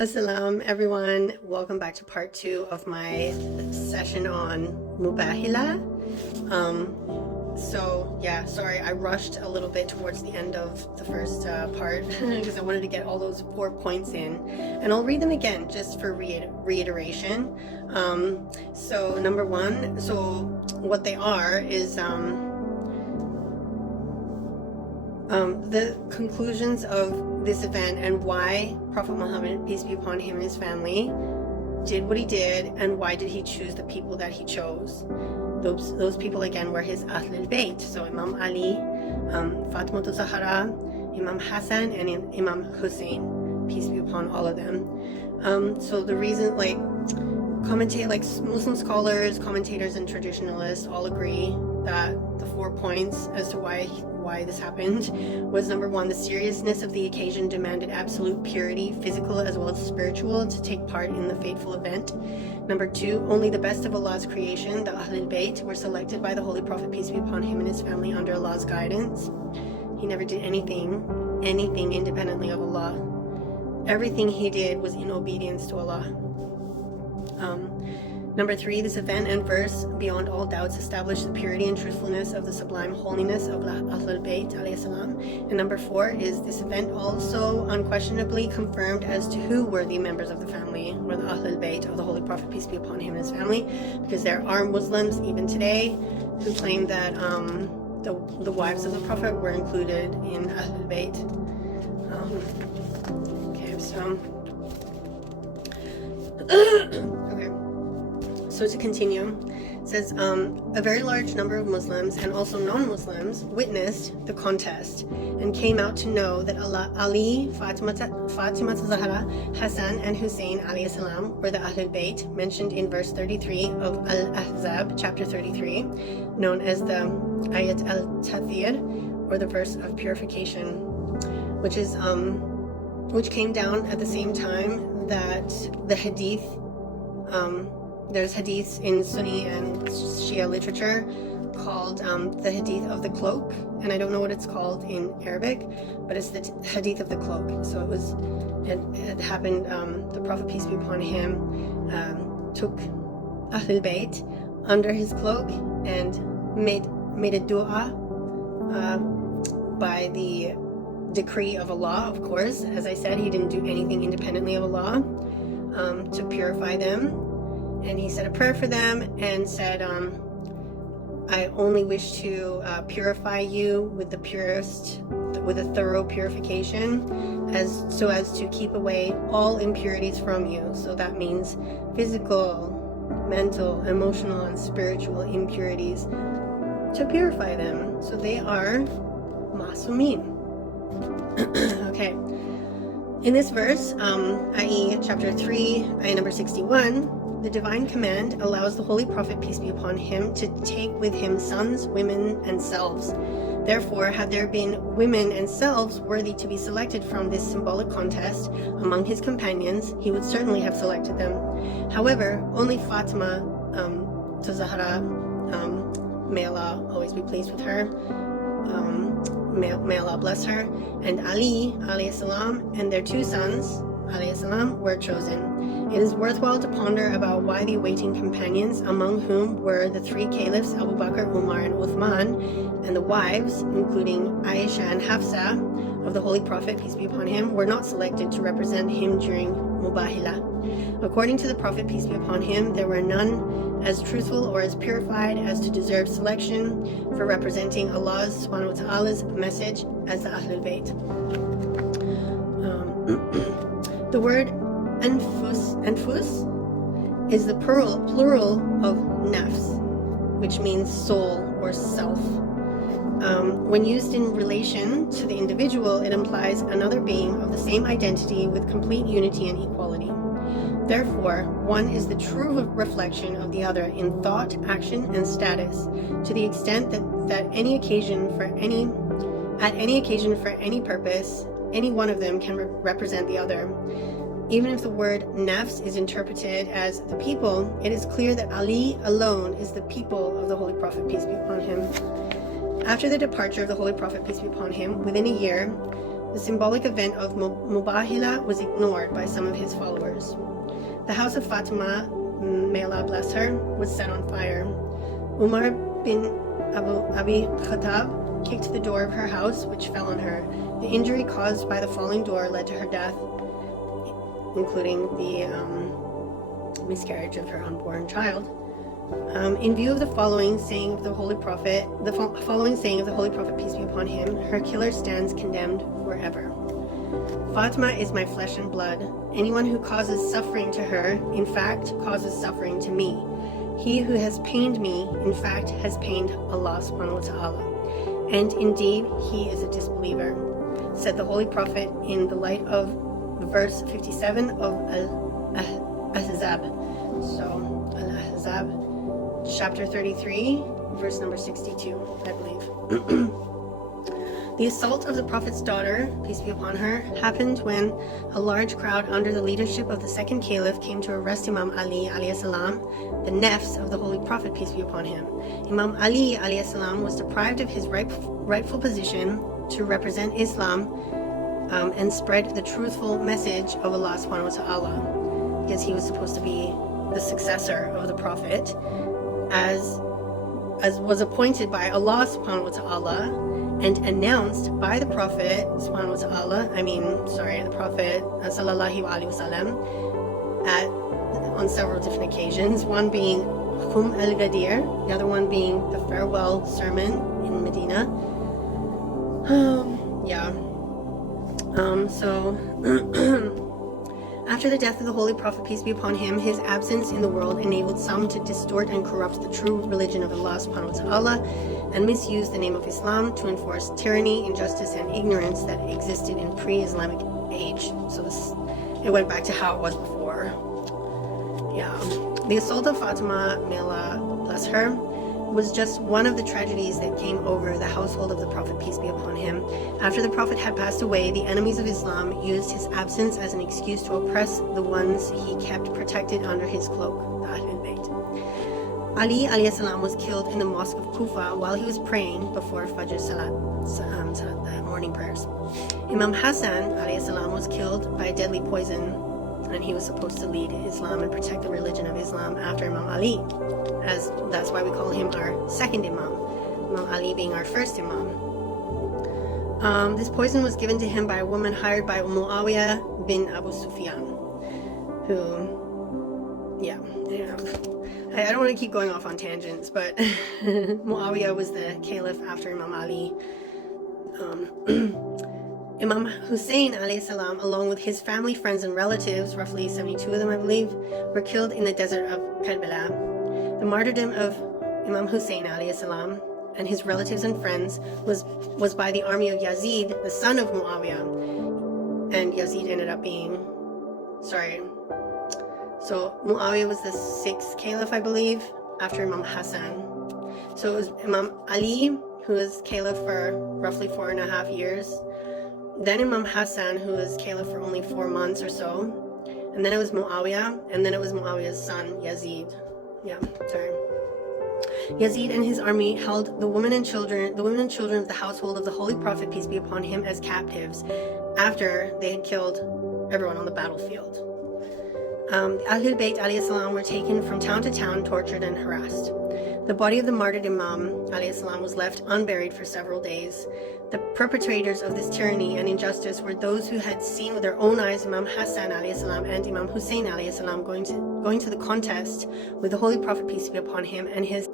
Assalamu everyone, welcome back to part 2 of my session on Mubahilah. Sorry, I rushed a little bit towards the end of the first part because I wanted to get all those 4 points in, and I'll read them again just for reiteration. So number 1, so what they are is the conclusions of this event and why Prophet Muhammad, peace be upon him and his family, did what he did, and why did he choose the people that he chose. Those people again were his Ahlul Bayt, so Imam Ali, Fatima Zahra, Imam Hassan, and Imam Hussein, peace be upon all of them. So the reason, Muslim scholars, commentators, and traditionalists all agree that the 4 points as to why this happened was: number 1, the seriousness of the occasion demanded absolute purity, physical as well as spiritual, to take part in the fateful event. Number 2, only the best of Allah's creation, the Ahlul Bayt, were selected by the Holy Prophet, peace be upon him and his family, under Allah's guidance. He never did anything independently of Allah. Everything he did was in obedience to Allah. Number 3, this event and verse beyond all doubts established the purity and truthfulness of the sublime holiness of the Ahlul Bayt alayhi salam. And number 4 is this event also unquestionably confirmed as to who were the members of the family, or the Ahlul Bayt of the Holy Prophet, peace be upon him and his family, because there are Muslims even today who claim that the wives of the Prophet were included in Ahlul Bayt. So to continue, it says, a very large number of Muslims and also non-Muslims witnessed the contest and came out to know that Ali, Fatima Zahra, Hassan, and Hussein alayhi salam were the Ahlul Bayt mentioned in verse 33 of Al-Ahzab, chapter 33, known as the Ayat al-Tathir, or the verse of purification, which came down at the same time that the hadith, there's hadiths in Sunni and Shia literature called the hadith of the cloak, and I don't know what it's called in Arabic, but it's the hadith of the cloak. So it happened, the Prophet, peace be upon him, took Ahlul Bayt under his cloak and made a dua by the decree of Allah, of course. As I said, he didn't do anything independently of Allah, to purify them. And he said a prayer for them and said, I only wish to purify you with a thorough purification, so as to keep away all impurities from you. So that means physical, mental, emotional, and spiritual impurities, to purify them. So they are Masumin. Okay. In this verse, i.e. chapter 3, ayah number 61, the divine command allows the Holy Prophet, peace be upon him, to take with him sons, women, and selves. Therefore, had there been women and selves worthy to be selected from this symbolic contest among his companions, he would certainly have selected them. However, only Fatima Zahra, may Allah always be pleased with her, may Allah bless her, and Ali alayhi salam and their 2 sons alayhi salam were chosen. It is worthwhile to ponder about why the awaiting companions, among whom were the 3 caliphs Abu Bakr, Umar, and Uthman, and the wives, including Aisha and Hafsa, of the Holy Prophet, peace be upon him, were not selected to represent him during Mubahilah. According to the Prophet, peace be upon him, there were none as truthful or as purified as to deserve selection for representing Allah's subhanahu wa ta'ala's message as the Ahlul Bayt. The word anfus is the plural of nafs, which means soul or self. When used in relation to the individual, it implies another being of the same identity with complete unity and equality. Therefore, one is the true reflection of the other in thought, action, and status, to the extent that at any occasion for any purpose, any one of them can represent the other. Even if the word nafs is interpreted as the people, it is clear that Ali alone is the people of the Holy Prophet, peace be upon him. After the departure of the Holy Prophet, peace be upon him, within a year, The symbolic event of Mubahilah was ignored by some of his followers. The house of Fatima, may Allah bless her, was set on fire. Umar bin Abi Khattab kicked the door of her house, which fell on her. The injury caused by the falling door led to her death, including the miscarriage of her unborn child. In view of the following saying of the Holy Prophet, peace be upon him, her killer stands condemned forever. Fatima is my flesh and blood. Anyone who causes suffering to her, in fact, causes suffering to me. He who has pained me, in fact, has pained Allah subhanahu wa ta'ala. And indeed, he is a disbeliever, said the Holy Prophet in the light of verse 57 of Al-Ahzab. So, Al-Ahzab, chapter 33, verse number 62, I believe. The assault of the Prophet's daughter, peace be upon her, happened when a large crowd under the leadership of the second caliph came to arrest Imam Ali alayhi salam, the nefs of the Holy Prophet, peace be upon him. Imam Ali alayhi salam was deprived of his rightful position to represent Islam and spread the truthful message of Allah subhanahu wa ta'ala, because he was supposed to be the successor of the Prophet, as was appointed by Allah subhanahu wa ta'ala and announced by the Prophet subhanahu wa ta'ala, the Prophet sallallahu alaihi wasallam, on several different occasions, one being Khum al-Ghadir, the other one being the farewell sermon in Medina. After the death of the Holy Prophet, peace be upon him, his absence in the world enabled some to distort and corrupt the true religion of Allah subhanahu wa ta'ala and misuse the name of Islam to enforce tyranny, injustice, and ignorance that existed in pre-Islamic age. So it went back to how it was before. The assault of Fatima, may Allah bless her, was just one of the tragedies that came over the household of the Prophet, peace be upon him. After the Prophet had passed away, the enemies of Islam used his absence as an excuse to oppress the ones he kept protected under his cloak, the Ahlul Bayt. Ali alayhi salam was killed in the mosque of Kufa while he was praying before Fajr Salat, the morning prayers. Imam Hassan alayhi salam was killed by a deadly poison, and he was supposed to lead Islam and protect the religion of Islam after Imam Ali, as that's why we call him our second Imam, Imam Ali being our first Imam. This poison was given to him by a woman hired by Muawiyah bin Abu Sufyan, who, I don't want to keep going off on tangents, but Muawiyah was the caliph after Imam Ali. Imam Hussein alayhi salam, along with his family, friends, and relatives, roughly 72 of them I believe, were killed in the desert of Karbala. The martyrdom of Imam Hussein alayhi salam and his relatives and friends was by the army of Yazid, the son of Muawiyah, and Yazid ended up being, so Muawiyah was the sixth caliph I believe after Imam Hassan. So it was Imam Ali, who was caliph for roughly 4.5 years. Then Imam Hassan, who was caliph for only 4 months or so, and then it was Muawiyah, and then it was Muawiyah's son, Yazid. Yazid and his army held the women and children of the household of the Holy Prophet, peace be upon him, as captives after they had killed everyone on the battlefield. The Ahlul Bayt alayhi salam were taken from town to town, tortured and harassed. The body of the martyred Imam alayhi salam was left unburied for several days. The perpetrators of this tyranny and injustice were those who had seen with their own eyes Imam Hassan alayhi salam and Imam Hussein alayhi salam going to the contest with the Holy Prophet, peace be upon him, and his